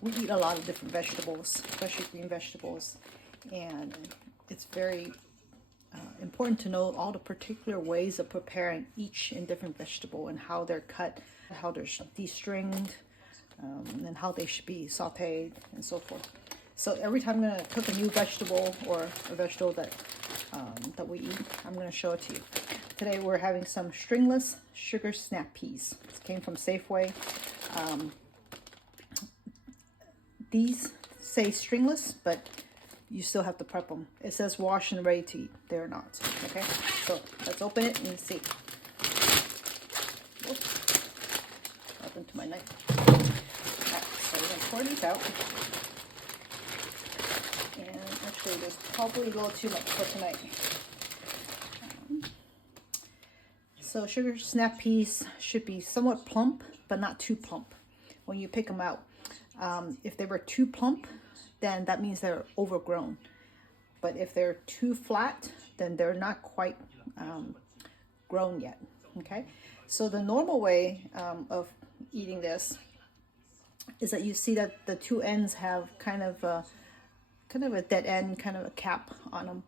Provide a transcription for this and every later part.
We eat a lot of different vegetables, especially green vegetables, and it's very important to know all the particular ways of preparing each and different vegetable and how they're cut, how they're de-stringed, and how they should be sauteed and so forth. So every time I'm going to cook a new vegetable or a vegetable that we eat, I'm going to show it to you. Today we're having some stringless sugar snap peas. This came from Safeway. These say stringless, but you still have to prep them. It says wash and ready to eat. They're not. Okay, so let's open it and see. Oops. Happened to my knife. Right, so we're gonna pour these out. And actually, there's probably a little too much for tonight. So sugar snap peas should be somewhat plump, but not too plump when you pick them out. If they were too plump, then that means they're overgrown. But if they're too flat, then they're not quite grown yet. Okay, so the normal way of eating this is that you see that the two ends have kind of a dead end, kind of a cap on them,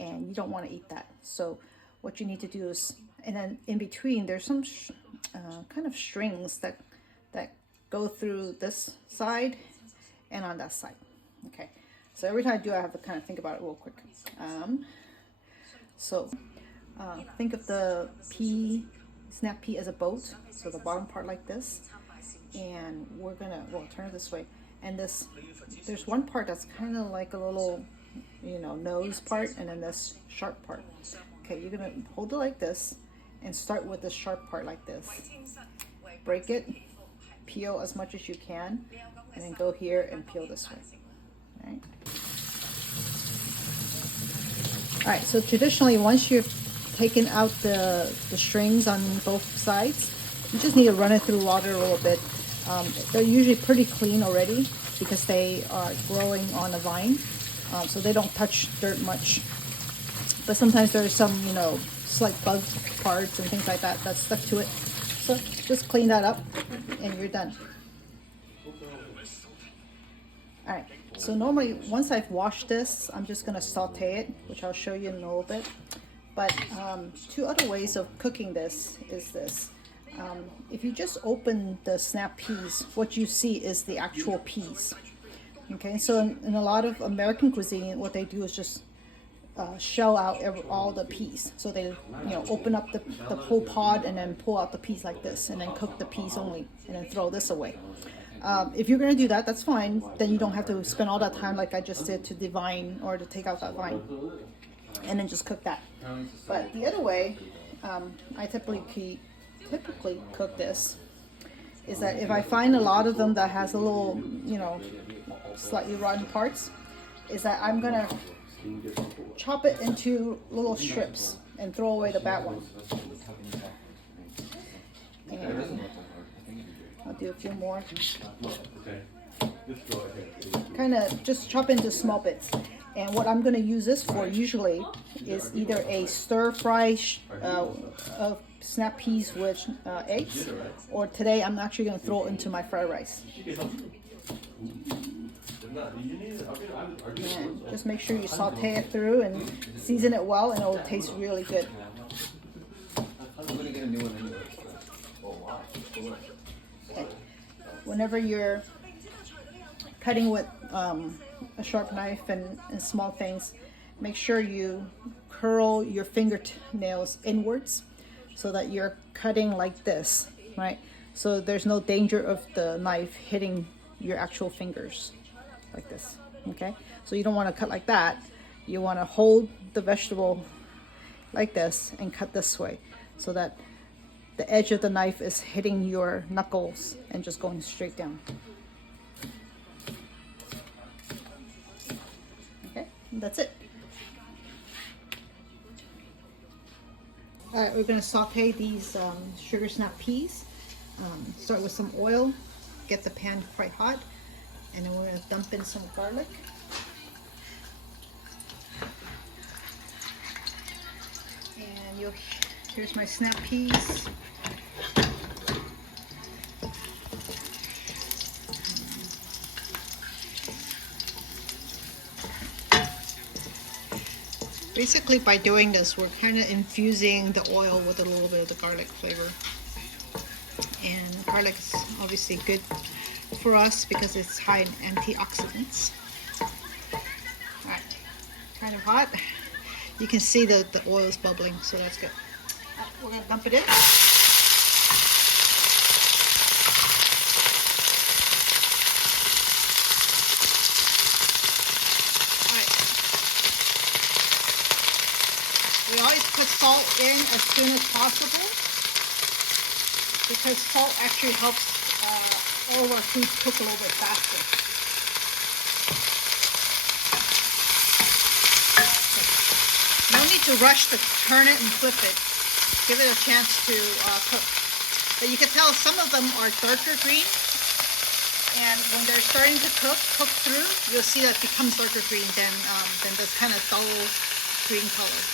and you don't want to eat that. So what you need to do is, and then in between there's some kind of strings that go through this side and on that side. Okay, so every time I do, I have to kind of think about it real quick. Think of the snap pea as a boat. So the bottom part like this, and we'll turn it this way. And there's one part that's kind of like a little, nose part, and then this sharp part. Okay, you're gonna hold it like this, and start with the sharp part like this. Break it, peel as much as you can, and then go here and peel this way. All right, so traditionally, once you've taken out the strings on both sides, you just need to run it through water a little bit. They're usually pretty clean already because they are growing on a vine, so they don't touch dirt much. But sometimes there's some, slight bug parts and things like that that's stuck to it. So just clean that up and you're done. All right, so normally once I've washed this, I'm just gonna saute it, which I'll show you in a little bit. But two other ways of cooking this is this. If you just open the snap peas, what you see is the actual peas. Okay, so in a lot of American cuisine, what they do is just shell out all the peas. So they, open up the whole pod and then pull out the peas like this, and then cook the peas only, and then throw this away. If you're going to do that, that's fine. Then you don't have to spend all that time like I just did to devine or to take out that vine, and then just cook that. But the other way, I typically cook this is that if I find a lot of them that has a little, slightly rotten parts, is that I'm going to chop it into little strips and throw away the bad one. And I'll do a few more. Kind of just chop into small bits. And what I'm going to use this for usually is either a stir fry of snap peas with eggs, or today I'm actually going to throw it into my fried rice. And just make sure you saute it through and season it well, and it will taste really good. Okay. Whenever you're cutting with a sharp knife and small things, make sure you curl your fingernails inwards so that you're cutting like this, right? So there's no danger of the knife hitting your actual fingers like this. Okay, so you don't want to cut like that. You want to hold the vegetable like this and cut this way, so that the edge of the knife is hitting your knuckles and just going straight down. Okay, and that's it. All right, we're going to saute these sugar snap peas. Start with some oil, get the pan quite hot, and then we're going to dump in some garlic. And here's my snap peas. Basically, by doing this, we're kind of infusing the oil with a little bit of the garlic flavor. And garlic is obviously good for us because it's high in antioxidants. Alright, kind of hot. You can see the oil is bubbling, so that's good. Right, we're going to dump it in. We always put salt in as soon as possible because salt actually helps all of our foods cook a little bit faster. No need to rush to turn it and flip it. Give it a chance to cook. But you can tell some of them are darker green, and when they're starting to cook through, you'll see that it becomes darker green than this kind of dull green color.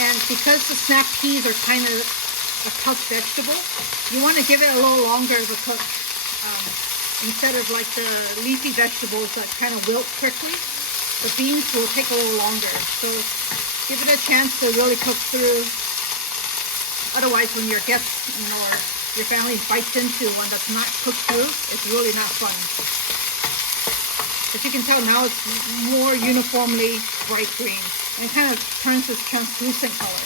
And because the snap peas are kind of a tough vegetable, you want to give it a little longer of a cook. Instead of like the leafy vegetables that kind of wilt quickly, the beans will take a little longer. So give it a chance to really cook through. Otherwise, when your guests, or your family bites into one that's not cooked through, it's really not fun. But you can tell now it's more uniformly bright green. And it kind of turns this translucent color.